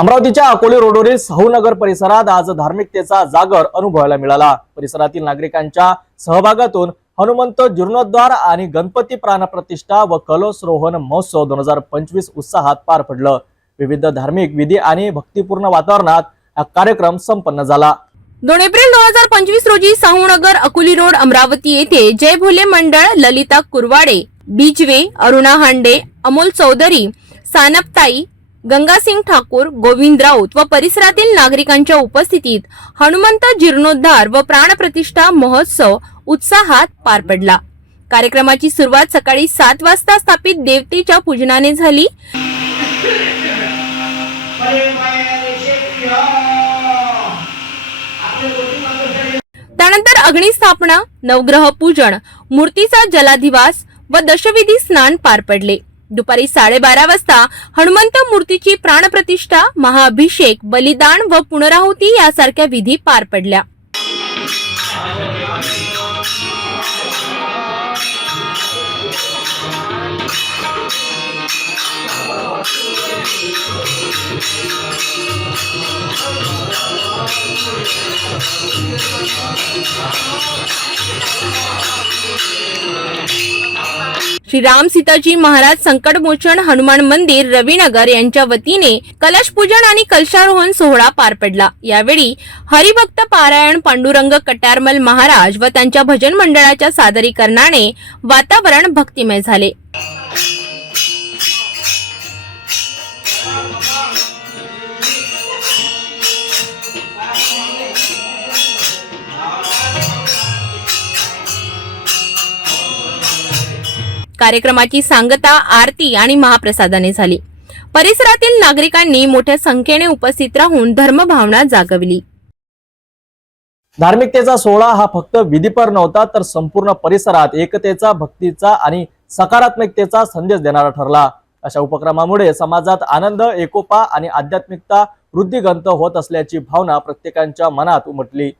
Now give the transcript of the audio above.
अमरावतीच्या अकोले रोडवरील साहूनगर परिसरात आज धार्मिकतेचा जागर अनुभवायला मिळाला. परिसरातील नागरिकांच्या सहभागातून हनुमंत जीर्णोद्धार आणि गणपती प्राणप्रतिष्ठा व कलोसरोहण महोत्सव दोन हजार पंचवीस उत्साहात पार पडलं. विविध धार्मिक विधी आणि भक्तिपूर्ण वातावरणात हा कार्यक्रम संपन्न झाला. दोन एप्रिल दोन हजार पंचवीस रोजी साहूनगर अकोली रोड अमरावती येथे जय भोले मंडळ ललिता कुरवाडे बिजवे अरुणा हांडे अमोल चौधरी सानपताई गंगासिंग ठाकूर गोविंद राऊत व परिसरातील नागरिकांच्या उपस्थितीत हनुमंत जीर्णोद्धार व प्राणप्रतिष्ठा महोत्सव उत्साहात पार पडला. कार्यक्रमाची सुरुवात सकाळी सात वाजता स्थापित देवतेच्या पूजनाने झाली. त्यानंतर अग्निस्थापना नवग्रह पूजन मूर्तीचा जलाधिवास व दशविधी स्नान पार पडले. दुपारी साडेबारा वाजता हनुमंत मूर्तीची प्राणप्रतिष्ठा महाअभिषेक बलिदान व पुनराहुती यासारख्या विधी पार पडल्या. श्री राम सीताजी महाराज संकटमोचन हनुमान मंदिर रविनगर यांच्या वतीने कलशपूजन आणि कलशारोहण सोहळा पार पडला. यावेळी हरिभक्त पारायण पांडुरंग कट्यारमल महाराज व त्यांच्या भजन मंडळाच्या सादरीकरणाने वातावरण भक्तिमय झाले. कार्यक्रमाची सांगता आरती आणि महाप्रसादाने झाली. परिसरातील नागरिकांनी मोठ्या संख्येने उपस्थित राहून धर्मभावना जागवली. धार्मिकतेचा सोहळा हा फक्त विधीपर नव्हता तर संपूर्ण परिसरात एकतेचा भक्तीचा आणि सकारात्मकतेचा संदेश देणारा ठरला. अशा उपक्रमामुळे समाजात आनंद एकोपा आणि आध्यात्मिकता वृद्धिगंत होत असल्याची भावना प्रत्येकाच्या मनात उमटली.